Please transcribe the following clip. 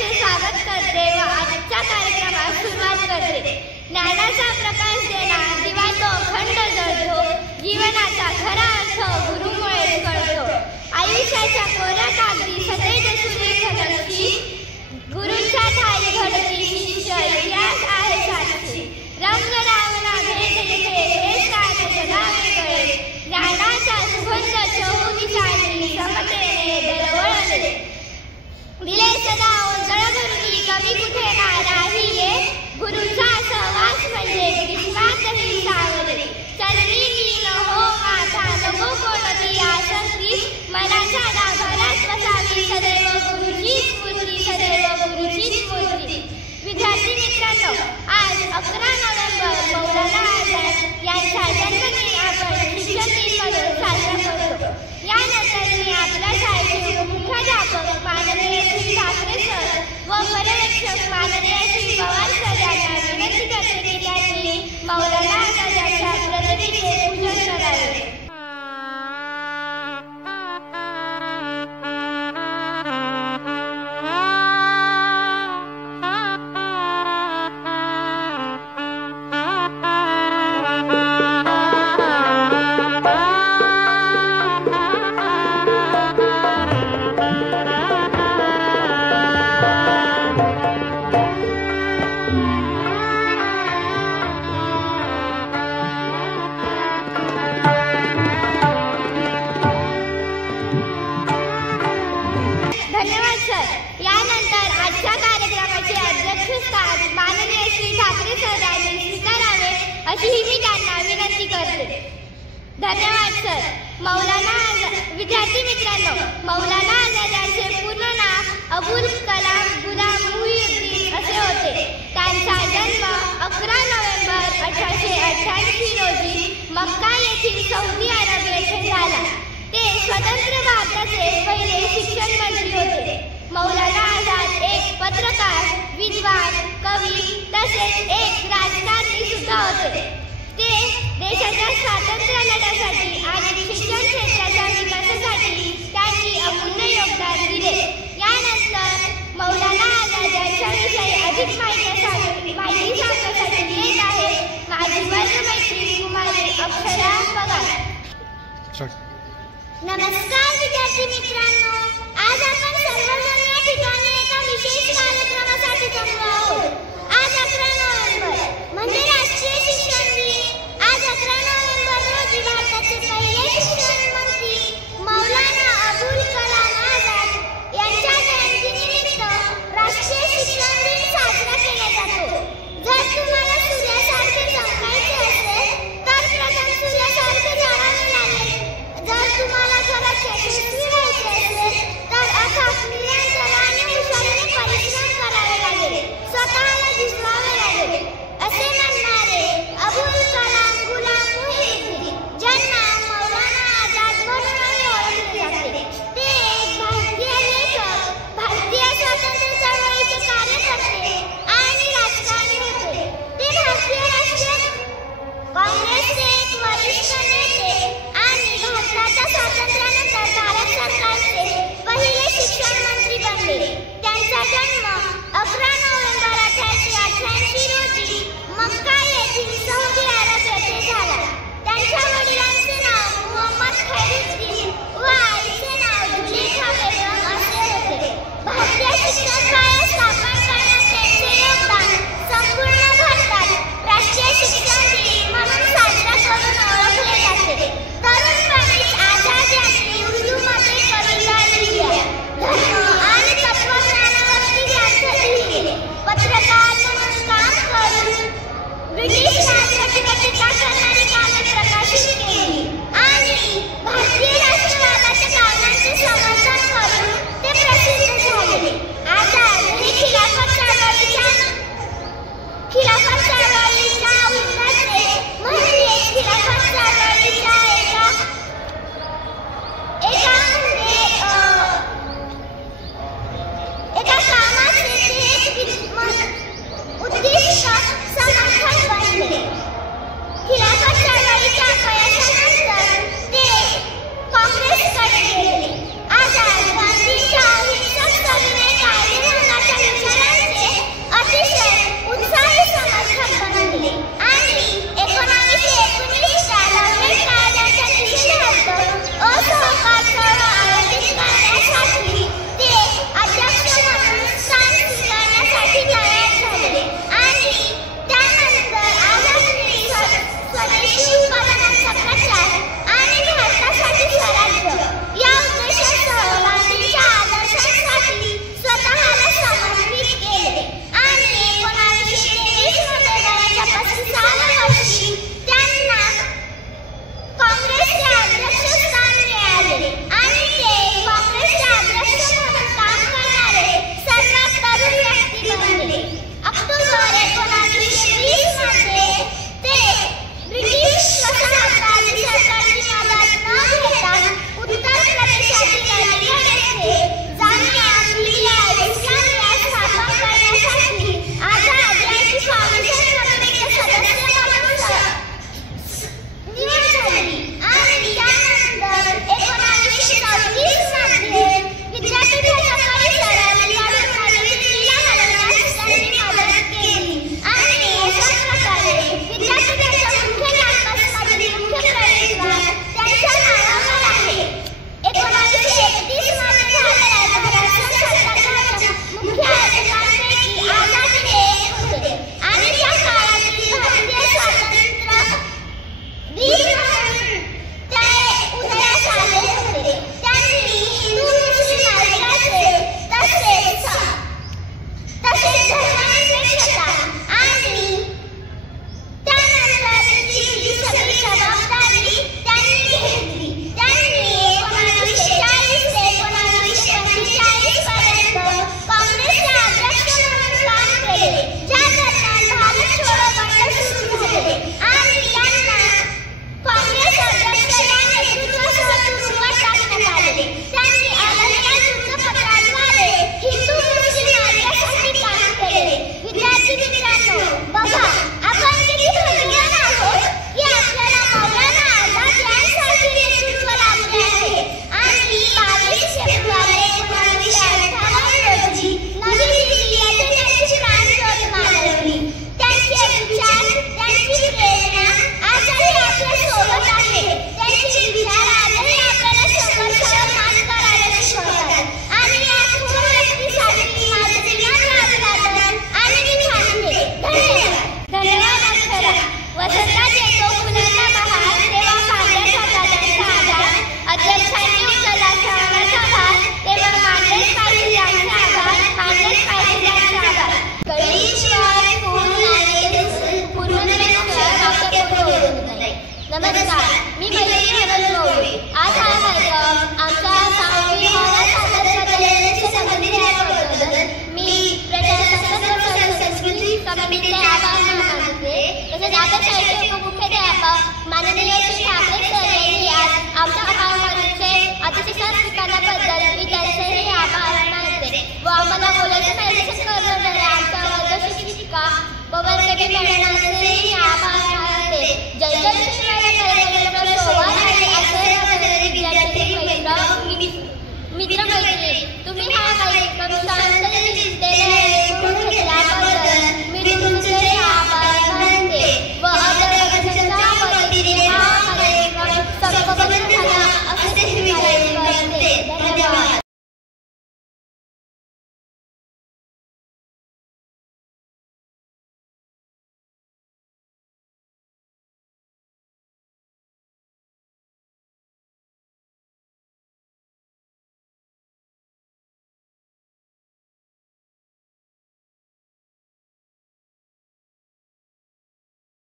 सर्वांचे स्वागत करते व आजच्या कार्यक्रमास सुरुवात करते। ज्ञानाचा प्रकाश देणारा दिवा तो अखंड जळतो, जीवनाचा खरा अर्थ गुरुमुळेच कळतो। आयुष्याच्या कोऱ्या कागदी सदैव सुरेख नक्षी, गुरूंच्या ठाई घडती शिष्य इतिहास आहे साक्षी। रंग रावला भेट येते हे स्थान जगावे कळे, ज्ञानाचा सुगंध चहू दिशांनी समतेने दरवळले। दिले सदा ओंजळ भरुनी कमी कुठे नाही ये, गुरूंचा सहवास म्हणजे ग्रीष्मातही सावली। चरणी लीन हो माझा नको कोणती आसक्ती, मनाच्या गाभाऱ्यात बसावी सदैव गुरुची स्मृती, सदैव गुरुची स्मृती। विद्यार्थी मित्रांनो, आज 11 नोव्हेंबर मौलाना आझाद यांचा जन्मदिन आपण शिक्षण दिन म्हणून साजरा करतो। यानंतर मी आपल्या शाळेचे मुख्याध्यापक माननीय श्री ठाकरे सर व पर्यवेक्षक माननीय श्री पवार सर यांना विनंती करते की त्यांनी मौलाना आझाद यांच्या प्रतिमेचे पूजन करावे। धन्यवाद सर। यानंतर आजच्या कार्यक्रमाचे अध्यक्षस्थान माननीय श्री ठाकरे सर यांनी स्वीकारावे अशीही मी त्यांना विनंती करते। धन्यवाद सर। मौलाना विद्यार्थी मित्रांनो, मौलाना आझाद यांचे पूर्ण नाव अबुल कलाम गुलाम मुहिउद्दीन असे होते। त्यांचा जन्म 11 नोव्हेंबर 1888 रोजी मक्का येथील सौदी अरब येथे झाला। ते स्वतंत्र भारताचे पहिले शिक्षण मंत्री होते। मौलाना आझाद एक पत्रकार, विद्वान, कवी तसेच एक राजकारणी सुद्धा होते। ते देशाच्या स्वातंत्र्य लढ्यासाठी आणि शिक्षण क्षेत्राच्या विकासासाठी त्यांनी अमूल्य योगदान दिले। यानंतर मौलाना आझाद यांच्याविषयी अधिक माहिती सांगण्यासाठी येत आहे माझी वर्गमैत्रीण कुमारी अक्षरा पगार। नमस्कार विद्यार्थी मित्रांनो, आज आपण सर्वजण या ठिकाणी एका विशेष कार्यक्रमासाठी जमलो आहोत। आज 11 नोव्हेंबर म्हणजे राष्ट्रीय शिक्षण दिन। आज 11 नोव्हेंबर रोजी भारताचे पहिले शिक्षण मंत्री मौलाना अबुल कलाम आझाद यांच्या जयंतीनिमित्त राष्ट्रीय शिक्षण दिन साजरा केला जातो। जर तुम्हाला सूर्यासारखे चमकायचे असेल तर प्रथम सूर्यासारखे जाणावे लागेल। जर तुम्हाला खरंच यशस्वी व्हायचे असेल तर अथक निरंतर आणि हुशारीने परिश्रम करावे लागेल, स्वतःला झिजवावे लागेल असे म्हणणारे अबुल कलाम गुलाम मुहिउद्दीन, ज्यांना मौलाना कधीकधी मिळण्याचे आभार मानते. जय जय